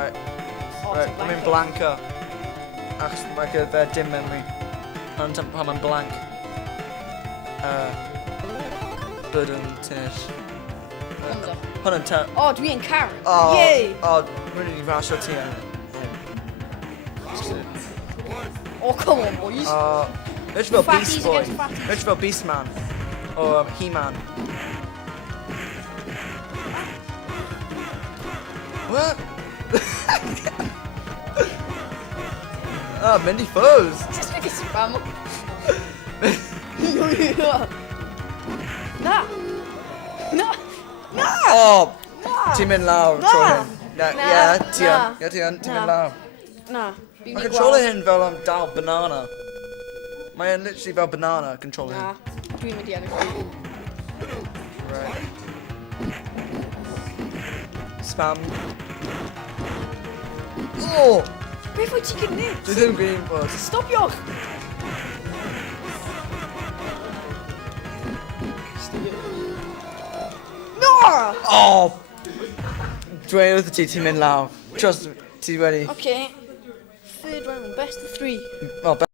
Right, O, right, ti'n I'm in blank. blanco. Achos mae gyda dim memory. Pan mae'n blank. Bydwn tynill. Hwnnw. Hwn yn ter... O, dwi yn Karen. O, Yay! o, rwy'n i rasio ti yn. Oh, come on, boys. Rich fel Fatties Beast Boy. against fatties. Rich fel Beast Man. O, He-Man. What? Mindy Foes. Just make a spam. Na! Na! Na! Oh, Na! ti'n mynd lawr Na! tro hyn. Na, Ie, ti na. yn. Ie, ti yn. Ti'n Na. mynd lawr. Na. Fi'n Mae mynd controller gweld. hyn fel dal banana. Mae e'n literally fel banana controller Na. hyn. Dwi'n mynd i ennill. Right. Spam. Oh! Beth wyt ti'n gynnu? Dwi ddim gwneud bod. Stopiwch! No! Oh! Dweud wrth ti ti'n mynd lawr. Trust, ti wedi... Okay. Third round, best of three. Well,